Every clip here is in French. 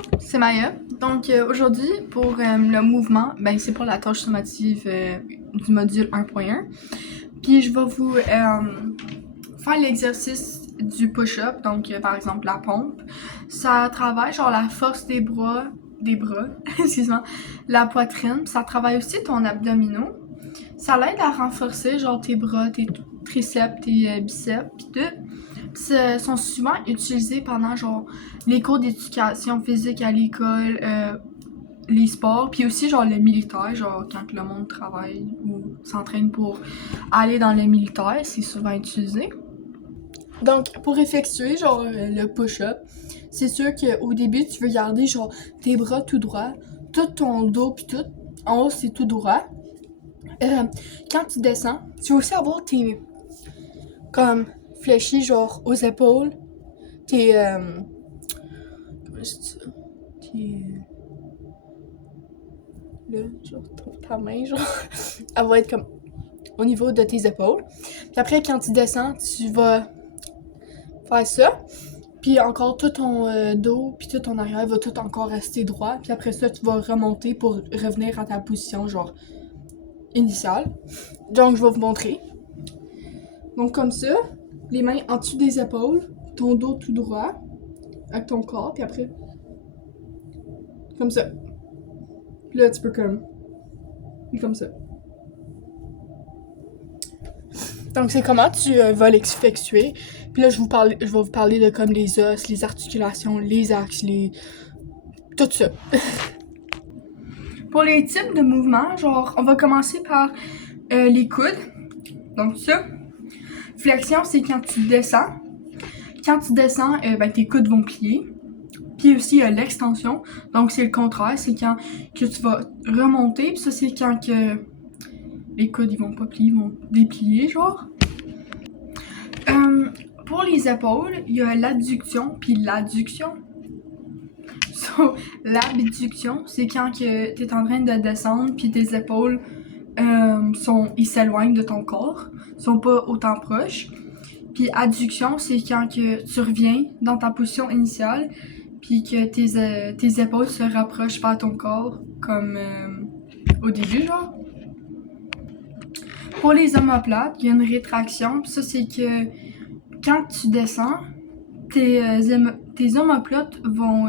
Bonjour, c'est Maya. Donc aujourd'hui, pour le mouvement, c'est pour la tâche sommative du module 1.1. Puis je vais vous faire l'exercice du push-up, donc par exemple la pompe. Ça travaille genre la force des bras, excuse-moi, la poitrine. Ça travaille aussi ton abdominaux. Ça l'aide à renforcer genre tes bras, tes triceps, tes biceps, puis tout. Sont souvent utilisés pendant genre les cours d'éducation physique à l'école, les sports, puis aussi genre le militaire, genre quand le monde travaille ou s'entraîne pour aller dans le militaire, c'est souvent utilisé. Donc pour effectuer genre le push-up, c'est sûr qu'au début tu veux garder genre tes bras tout droit, tout ton dos puis tout en haut c'est tout droit. Quand tu descends, tu veux aussi avoir tes comme fléchis genre aux épaules, tes comment je dis ça? Là, genre ta main, genre, elle va être comme au niveau de tes épaules. Puis après, quand tu descends, tu vas faire ça. Puis encore tout ton dos, puis tout ton arrière va tout encore rester droit. Puis après ça, tu vas remonter pour revenir à ta position, genre, initiale. Donc, je vais vous montrer. Donc, comme ça, les mains en dessous des épaules, ton dos tout droit, avec ton corps, puis après, comme ça. Puis là, tu peux comme ça. Donc, c'est comment tu vas l'effectuer. Puis là, je vais vous parler de comme les os, les articulations, les axes, tout ça. Pour les types de mouvements, genre, on va commencer par les coudes. Donc, ça. Flexion, c'est quand tu descends. Quand tu descends, tes coudes vont plier. Puis aussi, l'extension. Donc, c'est le contraire. C'est quand que tu vas remonter. Puis ça, c'est quand que les coudes, ils vont pas plier, ils vont déplier, genre. Pour les épaules, il y a l'adduction puis l'adduction. So, l'abduction, c'est quand que t'es en train de descendre puis tes épaules ils s'éloignent de ton corps, sont pas autant proches. Puis adduction, c'est quand que tu reviens dans ta position initiale puis que tes épaules se rapprochent vers ton corps comme au début, genre. Pour les omoplates, il y a une rétraction. Puis ça, c'est que quand tu descends, tes omoplates vont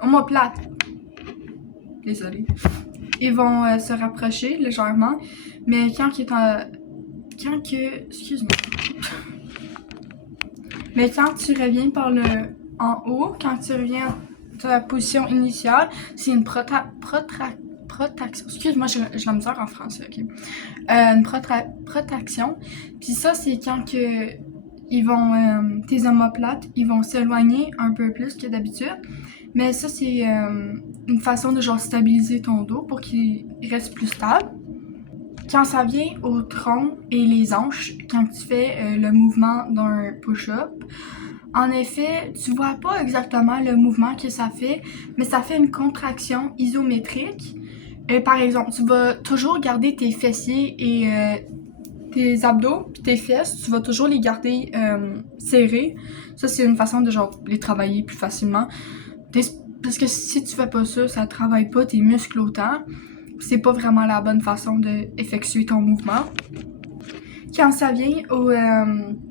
omoplates. Désolée. Ils vont se rapprocher légèrement, mais excuse-moi. Mais quand tu reviens par le en haut, quand tu reviens à ta position initiale, c'est une protraction. Excuse-moi, j'ai la misère en français, ok. Une protraction. Puis ça, c'est quand que tes omoplates, ils vont s'éloigner un peu plus que d'habitude. Mais ça, c'est une façon de genre stabiliser ton dos pour qu'il reste plus stable. Quand ça vient au tronc et les hanches, quand tu fais le mouvement d'un push-up, en effet, tu vois pas exactement le mouvement que ça fait, mais ça fait une contraction isométrique. Par exemple, tu vas toujours garder tes fessiers et tes abdos puis tes fesses, tu vas toujours les garder serrés. Ça, c'est une façon de genre les travailler plus facilement. Parce que si tu fais pas ça, ça travaille pas tes muscles autant. C'est pas vraiment la bonne façon d'effectuer ton mouvement. Quand ça vient au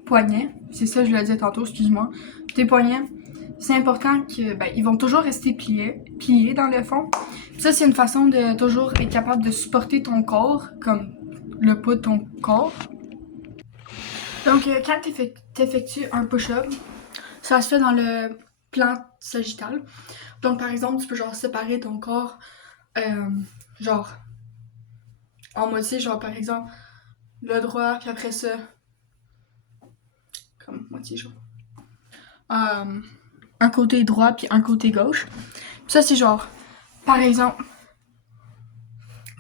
poignet, c'est ça je le disais tantôt, excuse-moi. Tes poignets, c'est important que ils vont toujours rester pliés dans le fond. Puis ça, c'est une façon de toujours être capable de supporter ton corps, comme le poids de ton corps. Donc, quand t'effectues un push-up, ça se fait dans le plan sagittal. Donc, par exemple, tu peux genre séparer ton corps, genre en moitié, genre par exemple le droit, puis après ça, comme moitié, genre un côté droit puis un côté gauche. Puis ça, c'est genre, par exemple,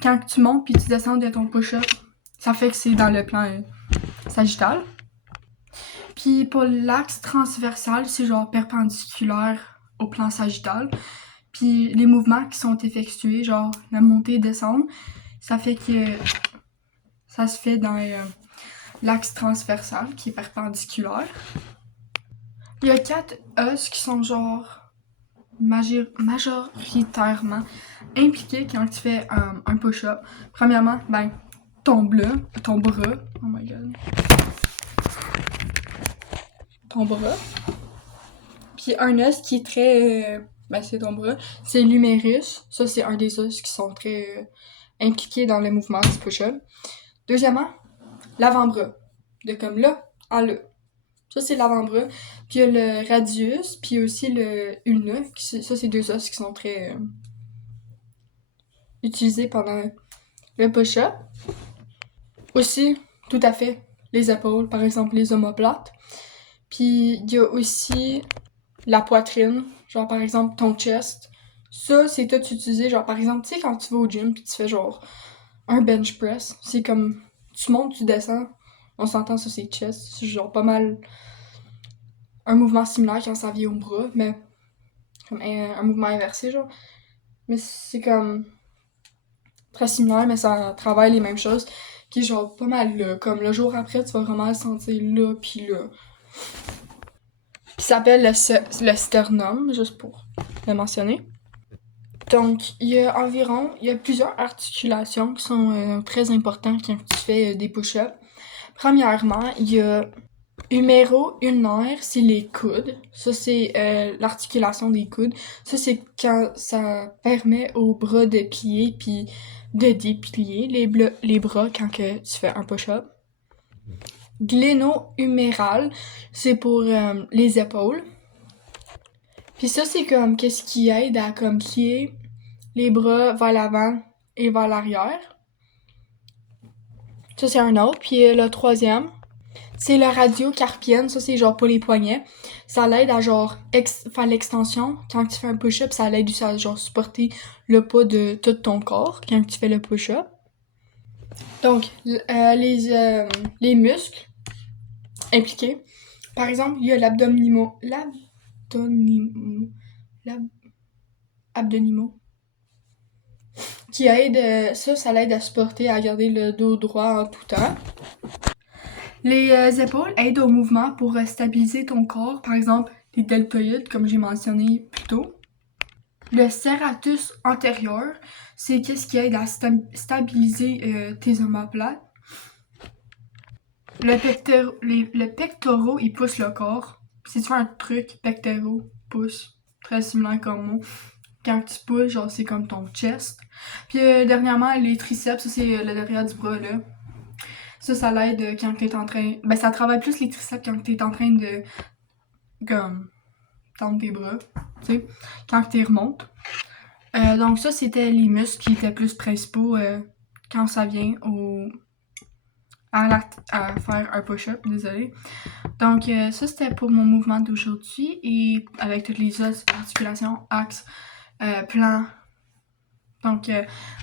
quand tu montes puis tu descends de ton push-up, ça fait que c'est dans le plan sagittal. Puis pour l'axe transversal, c'est genre perpendiculaire au plan sagittal. Puis les mouvements qui sont effectués, genre la montée et descendre, ça fait que ça se fait dans l'axe transversal qui est perpendiculaire. Il y a 4 os qui sont genre majoritairement impliqués quand tu fais un push-up. Premièrement, ben, ton bras. Oh my god. Ton bras. Puis un os qui est très. Ben, c'est ton bras. C'est l'humérus. Ça, c'est un des os qui sont très impliqués dans le mouvement du push-up. Deuxièmement, l'avant-bras. De comme là à là. Ça, c'est l'avant-bras. Puis il y a le radius, puis aussi le ulna. Ça, c'est deux os qui sont très utilisés pendant le push-up. Aussi, tout à fait, les épaules, par exemple les omoplates. Puis il y a aussi la poitrine, genre par exemple ton chest. Ça, c'est tout utilisé, genre par exemple, tu sais, quand tu vas au gym, puis tu fais genre un bench press, c'est comme tu montes, tu descends. On s'entend, ça c'est chest. C'est genre pas mal un mouvement similaire quand ça vient au bras, mais comme un mouvement inversé, genre. Mais c'est comme très similaire, mais ça travaille les mêmes choses, qui est genre pas mal là. Comme le jour après, tu vas vraiment le sentir là, puis là. Puis ça s'appelle le sternum, juste pour le mentionner. Donc, il y a plusieurs articulations qui sont très importantes quand tu fais des push-ups. Premièrement, il y a huméro-ulnaire, c'est les coudes. Ça, c'est l'articulation des coudes. Ça, c'est quand ça permet aux bras de plier puis de déplier les bras quand que tu fais un push-up. Gléno-huméral, c'est pour les épaules. Puis ça, c'est comme qu'est-ce qui aide à comme plier les bras vers l'avant et vers l'arrière. Ça, c'est un autre. Puis le troisième, c'est le radiocarpienne. Ça, c'est genre pour les poignets. Ça l'aide à genre faire l'extension. Quand tu fais un push-up, ça l'aide à genre supporter le poids de tout ton corps quand tu fais le push-up. Donc, les muscles impliqués. Par exemple, il y a l'abdominaux. Qui aide, ça l'aide à supporter, à garder le dos droit en tout temps. Les épaules aident au mouvement pour stabiliser ton corps, par exemple les deltoïdes, comme j'ai mentionné plus tôt. Le serratus antérieur, c'est qu'est-ce qui aide à stabiliser tes omoplates. Le pectoraux, ils poussent le corps. Si tu fais un truc, pectoraux, pousse, très similaire comme mot. Quand tu pousses, genre c'est comme ton chest. Puis dernièrement, les triceps, ça c'est le derrière du bras là. Ça l'aide quand t'es en train. Ben ça travaille plus les triceps quand t'es en train de comme tendre tes bras, tu sais, quand t'es remontes. Donc ça c'était les muscles qui étaient plus principaux quand ça vient à faire un push-up, désolé. Donc ça c'était pour mon mouvement d'aujourd'hui et avec toutes les os, articulations, axes, plans. Donc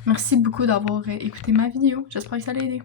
merci beaucoup d'avoir écouté ma vidéo. J'espère que ça l'a aidé.